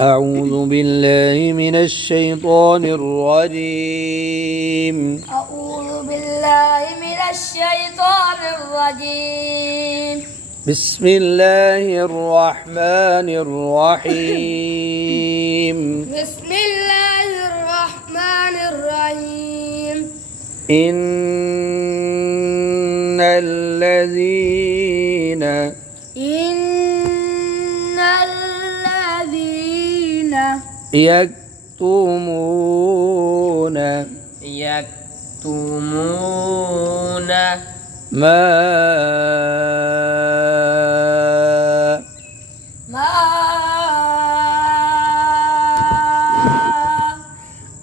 أعوذ بالله من الشيطان الرجيم. أعوذ بالله من الشيطان الرجيم. بسم الله الرحمن الرحيم. بسم الله الرحمن الرحيم. إن الذين يكتمون ما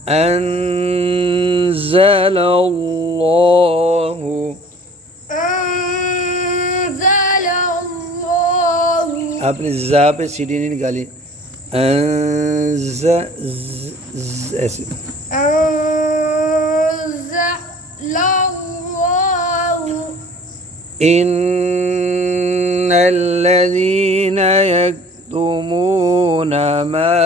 أنزل الله आपने जा पे सीढ़ी नहीं निकाली ऐसे إن الذين يكتمون ما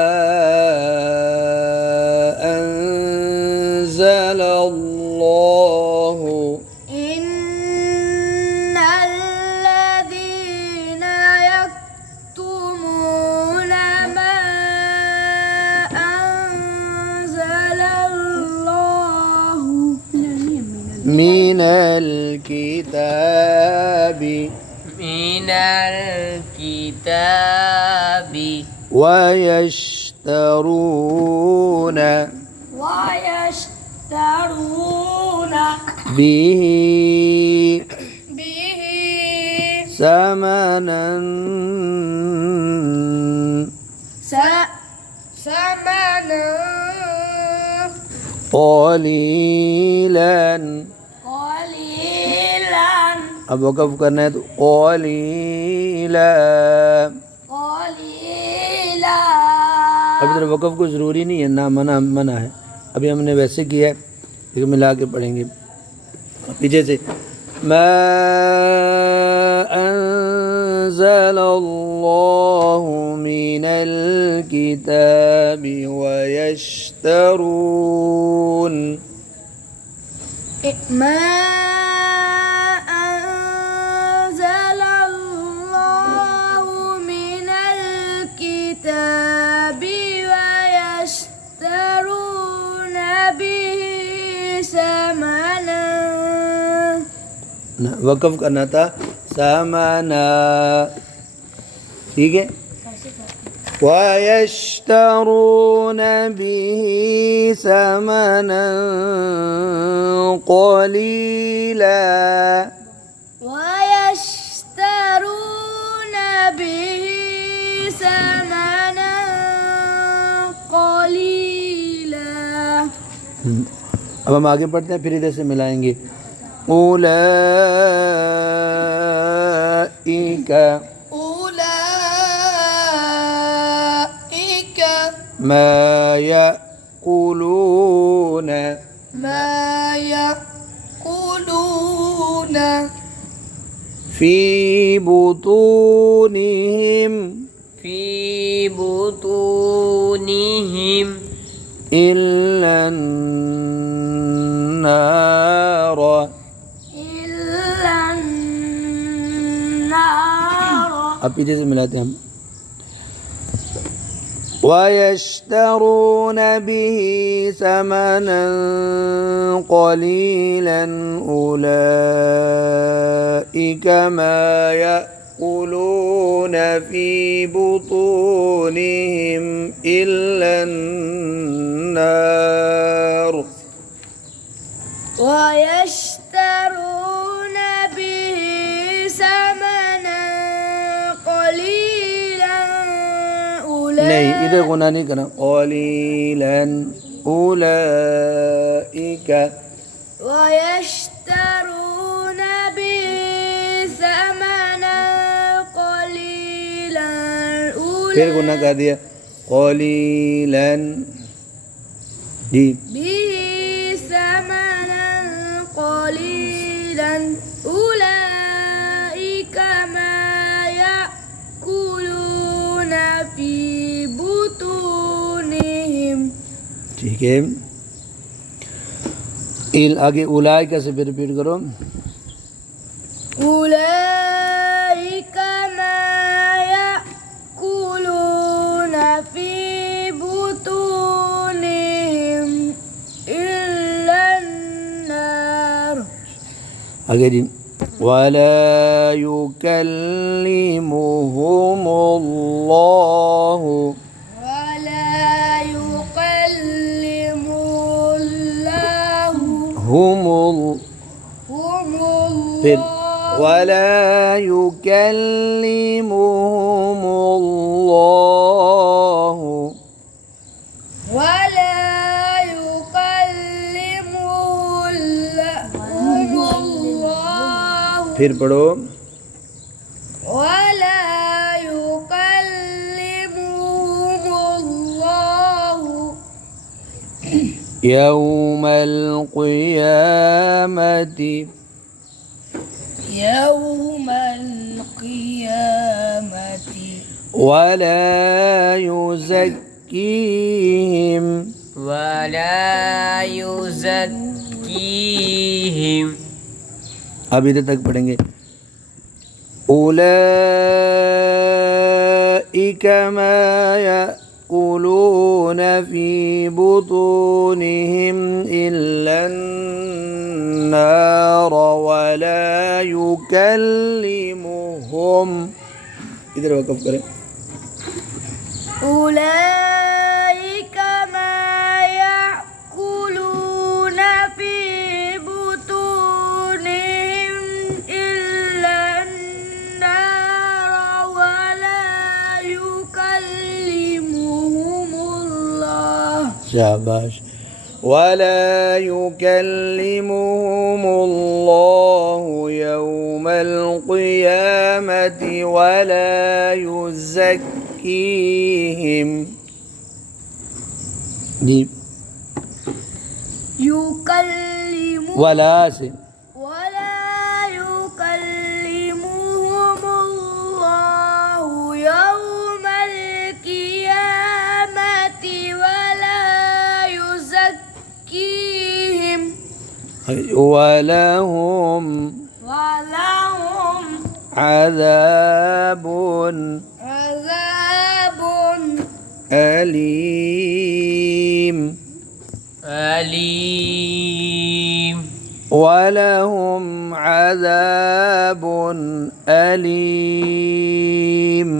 أنزل الله من الكتاب ويشترون به ثمنا قليلا अब वक़फ़ करना है तो क़लीला अभी तो वक़फ़ को ज़रूरी नहीं है ना मना है अभी हमने वैसे किया है लेकिन मिला के पढ़ेंगे पीछे से मा अंज़लल्लाहु मिनल किताबि व यश्तरून वक़फ़ करना था सामाना ठीक है वयश्तरून बिही समना क़लीला अब हम आगे बढ़ते हैं फिर इधर से मिलाएंगे उलाइका ما يأكلون في بطونهم إلا النار अब पीछे से मिलाते हैं हम ويشترون به ثمنا قليلا أولئك ما يأكلون في بطونهم إلا النار ويشترون به ثمنا قليلا नहीं इधर गुना नहीं करना قليلا أولئك ويشترون به ثمنا قليلا फिर गुना कर दिया قليلا जी به ثمنا قليلا أولئك ما يأكلون في بطونهم ठीक है। आगे उलाइका से फिर रिपीट करो। أولئك ما يأكلون في بطونهم إلا النار. आगे जी वला युकल्लिमुहुम अल्लाह ولا يكلم الله هم फिर الله वला युकल्लिमुहुम अल्लाह ولا يكلمهم الله फिर पढ़ो ولا يكلمهم الله يوم القيامة يوم القيامة ولا يزكيهم ولا يزكيهم. अब इधर तक पढ़ेंगे أولئك ما يأكلون في بطونهم إلا النار ولا يكلمهم इधर वक़्फ़ करें أولئك ما يأكلون في بطونهم إلا النار ولا يكلمهم الله शाबाश ولا يكلمهم الله يوم القيامة ولا يزكيهم जी يكلم वला से ولا يكلمهم الله يوم القيامة ولا يزكيهم ولهم عذاب أليم أليم. ولهم عذاب أليم